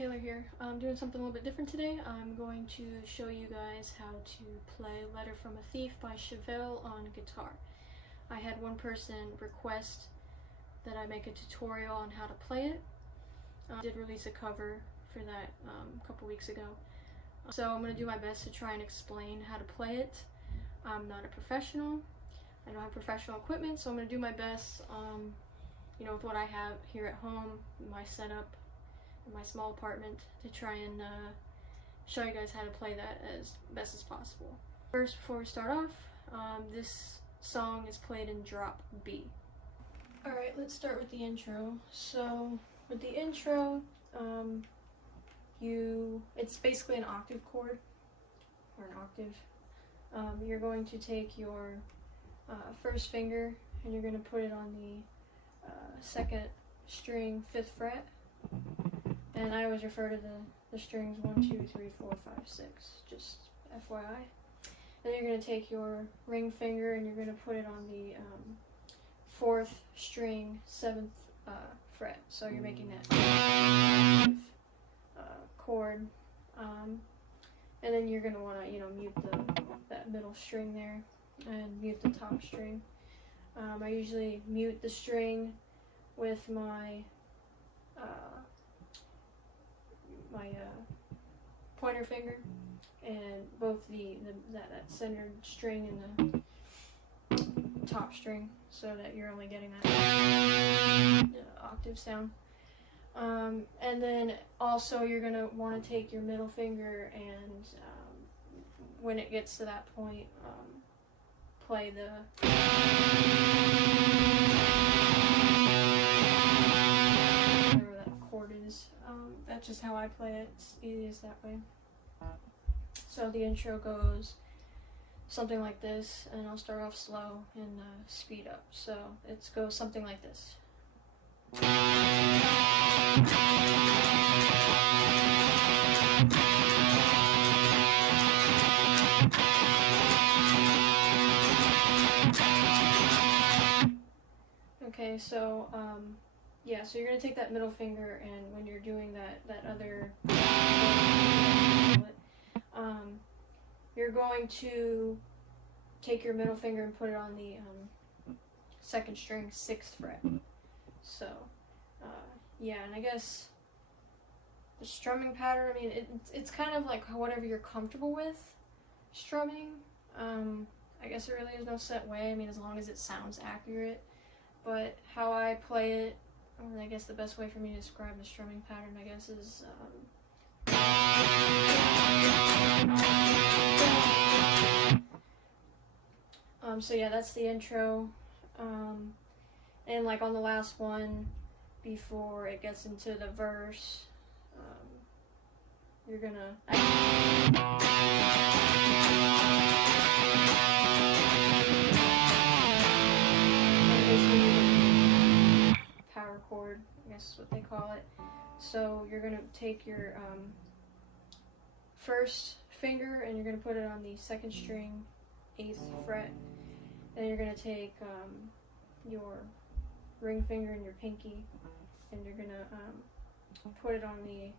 Taylor here. I'm doing something a little bit different today. I'm going to show you guys how to play Letter from a Thief by Chevelle on guitar. I had one person request that I make a tutorial on how to play it. I did release a cover for that a couple weeks ago. So I'm going to do my best to try and explain how to play it. I'm not a professional. I don't have professional equipment, so I'm going to do my best with what I have here at home, my setup, in my small apartment, to try and show you guys how to play that as best as possible. First, before we start off, this song is played in drop B. Alright, let's start with the intro. So, with the intro, it's basically an octave chord, or an octave. You're going to take your first finger and you're going to put it on the second string, 5th fret. And I always refer to the strings 1, 2, 3, 4, 5, 6, just FYI. Then you're going to take your ring finger and you're going to put it on the 4th string, 7th fret. So you're making that chord. And then you're going to want to, mute that middle string there and mute the top string. I usually mute the string with my pointer finger, and both that centered string and the top string, so that you're only getting that octave sound. And then also you're going to want to take your middle finger and when it gets to that point, play the whatever that chord is. That's just how I play it. It's easiest that way. So the intro goes something like this, and I'll start off slow and speed up. So it goes something like this. Okay, so so you're gonna take that middle finger, and when you're doing that other, you're going to take your middle finger and put it on the second string, 6th fret. So, and I guess the strumming pattern, I mean, it's kind of like whatever you're comfortable with strumming. I guess there really is no set way, I mean, as long as it sounds accurate. But how I play it, I guess the best way for me to describe the strumming pattern, I guess, is so yeah, that's the intro. And like on the last one, before it gets into the verse, you're gonna power chord, I guess is what they call it. So you're gonna take your first finger and you're gonna put it on the 2nd string, 8th fret. Then you're gonna take your ring finger and your pinky, and you're gonna put it on the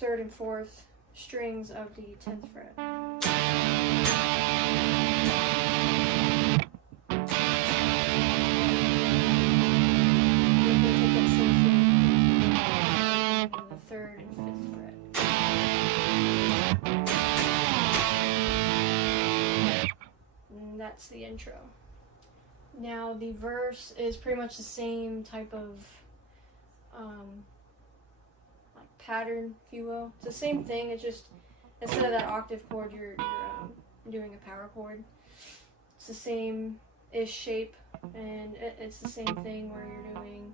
3rd and 4th strings of the 10th fret. That's the intro. Now the verse is pretty much the same type of like pattern, if you will. It's the same thing. It's just instead of that octave chord, you're doing a power chord. It's the same-ish shape, and it's the same thing where you're doing.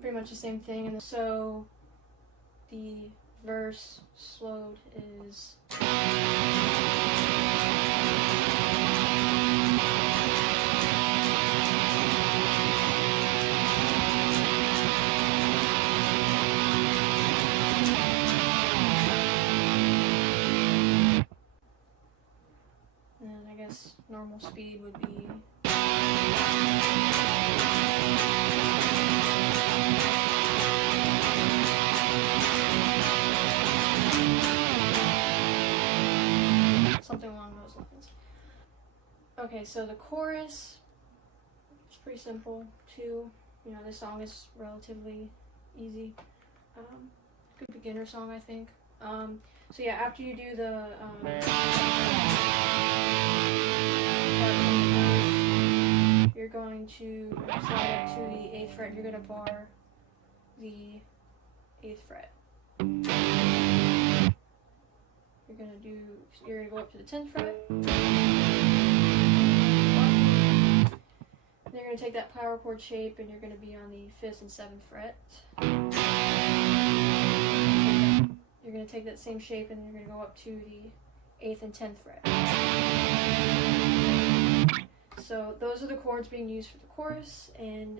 Pretty much the same thing, and so the verse slowed is guess normal speed would be something along those lines. Okay, so the chorus is pretty simple too. You know, this song is relatively easy. Good beginner song, I think. So yeah, after you do the you're going to slide up to the 8th fret. You're going to bar the 8th fret. You're going to go up to the 10th fret. Then you're going to take that power chord shape and you're going to be on the 5th and 7th fret. You're going to take that same shape and you're going to go up to the 8th and 10th fret. So those are the chords being used for the chorus, and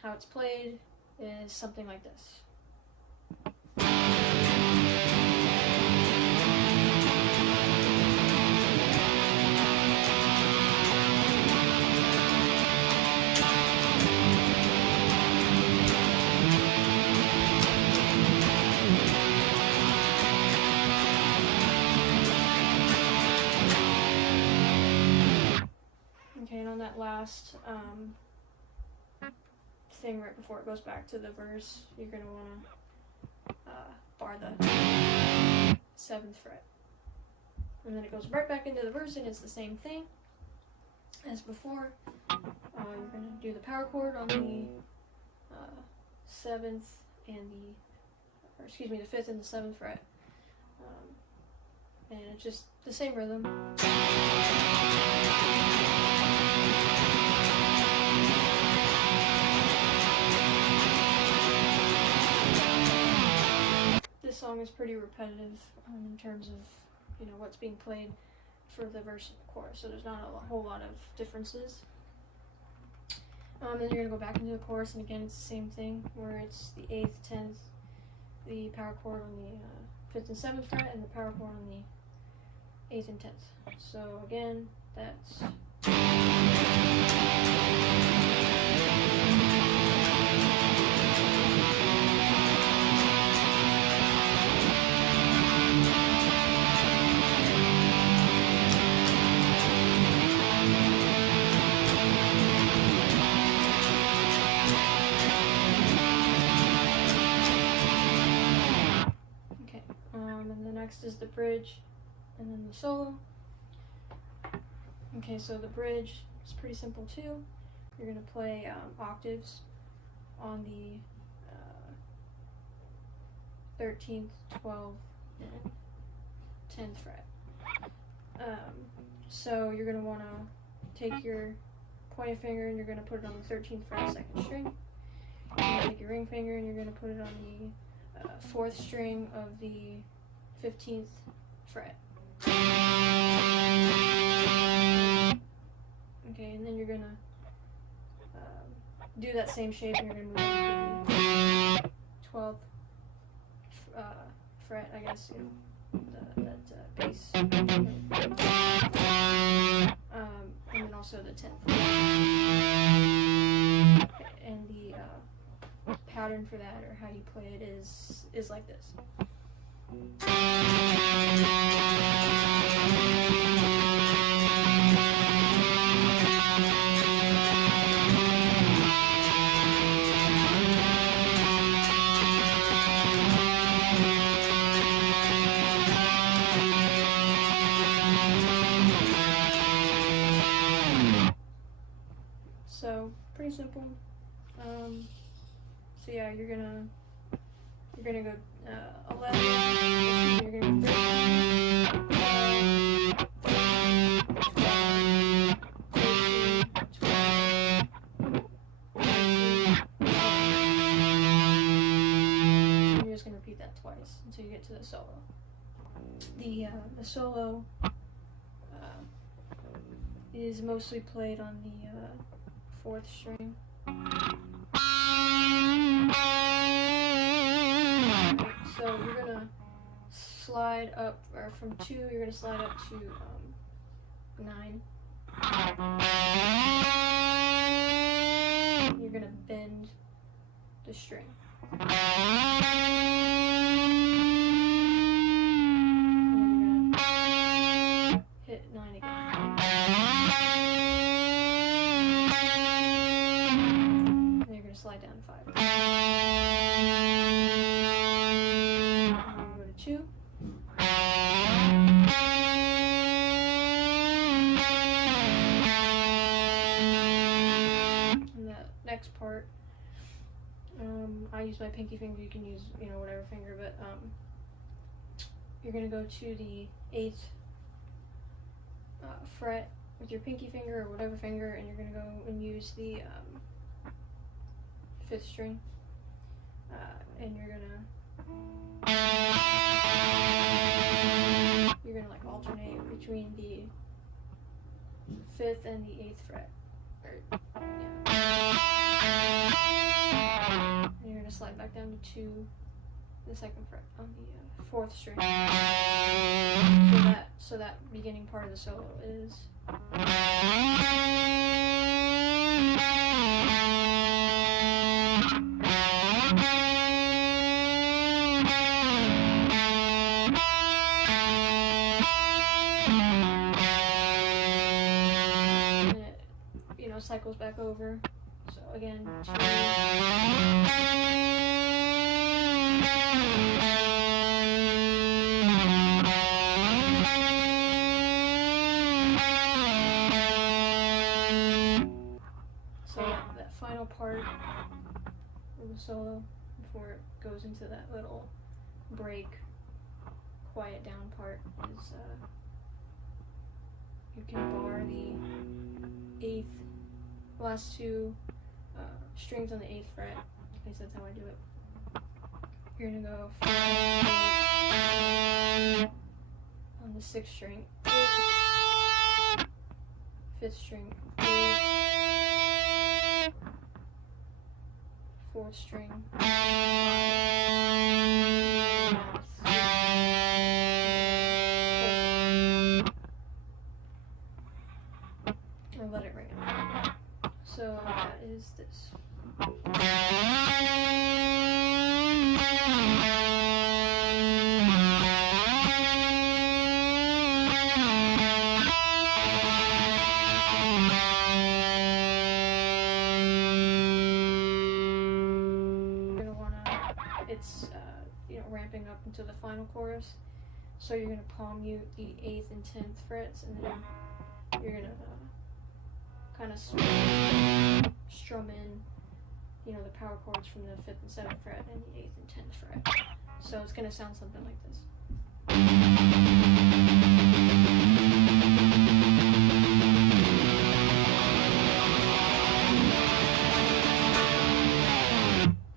how it's played is something like this. Okay, and on that last thing right before it goes back to the verse, you're going to want to bar the 7th fret. And then it goes right back into the verse, and it's the same thing as before. You're going to do the power chord on the 7th and the 5th and the 7th fret. And it's just the same rhythm. This song is pretty repetitive in terms of, you know, what's being played for the verse and the chorus, so there's not a whole lot of differences. Then you're going to go back into the chorus, and again it's the same thing, where it's the 8th, 10th, the power chord on the 5th and 7th fret, and the power chord on the 8th and 10th. So again, that's okay. And the next is the bridge, and then the solo. Okay, so the bridge is pretty simple too. You're going to play octaves on the 13th, 12th, and 10th fret. So you're going to want to take your pointer finger and you're going to put it on the 13th fret, 2nd string. You're going to take your ring finger and you're going to put it on the 4th string of the 15th fret. Okay, and then you're gonna do that same shape, and you're gonna move on to the 12th fret, I guess, you know, that bass, and then also the 10th. Okay, and the pattern for that, or how you play it, is like this. So pretty simple. So yeah, you're gonna go 11. You're gonna go 13, you're just gonna repeat that twice until you get to the solo. The solo is mostly played on the 4th string. So you're gonna slide up, or from 2, you're gonna slide up to 9. You're gonna bend the string. And you're gonna hit 9 again. And you're gonna slide down 5. And then go to 2. Next part, I use my pinky finger. You can use, whatever finger, but you're going to go to the 8th fret with your pinky finger or whatever finger, and you're going to go and use the 5th string, and you're going to like alternate between the 5th and the 8th fret. And you're going to slide back down to the 2nd fret on the 4th string. So that beginning part of the solo is. And it, cycles back over. So again, 2. So that final part of the solo, before it goes into that little break, quiet down part, is you can bar the 8th, last 2 strings on the 8th fret. At least that's how I do it. You're gonna go 4, 8, on the 6th string, 8, 5th string, 8, 4th string, 5, and let it ring out. So that is this. It's ramping up into the final chorus, so you're gonna palm mute the 8th and 10th frets, and then you're gonna kind of strum in, the power chords from the 5th and 7th fret and the 8th and 10th fret. So it's gonna sound something like this.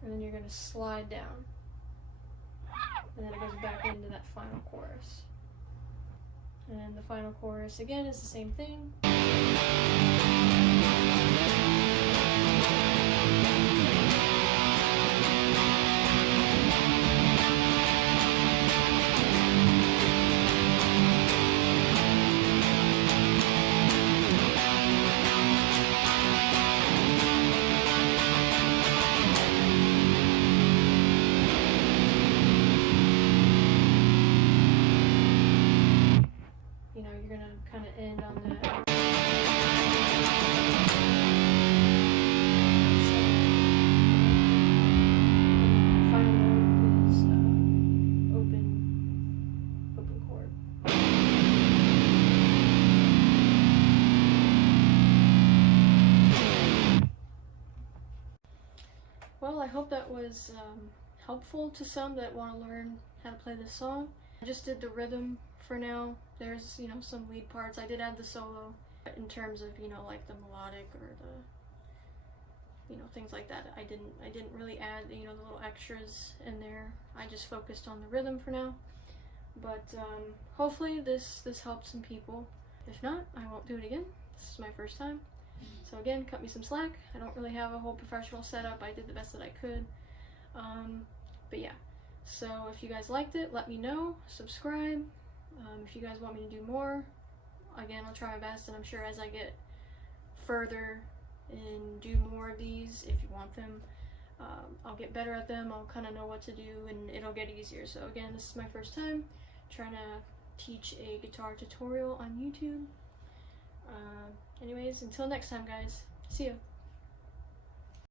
And then you're gonna slide down, and then it goes back into that final chorus. And then the final chorus again is the same thing. You're gonna kind of end on that. Final note is open chord. Well, I hope that was helpful to some that want to learn how to play this song. I just did the rhythm for now. There's, some lead parts. I did add the solo in terms of, like the melodic or the, things like that. I didn't really add, the little extras in there. I just focused on the rhythm for now. But hopefully this helped some people. If not, I won't do it again. This is my first time. So again, cut me some slack. I don't really have a whole professional setup. I did the best that I could. But yeah. So if you guys liked it, let me know. Subscribe. If you guys want me to do more, again, I'll try my best, and I'm sure as I get further and do more of these, if you want them, I'll get better at them. I'll kind of know what to do, and it'll get easier. So again, this is my first time trying to teach a guitar tutorial on YouTube. Anyways, until next time, guys. See ya.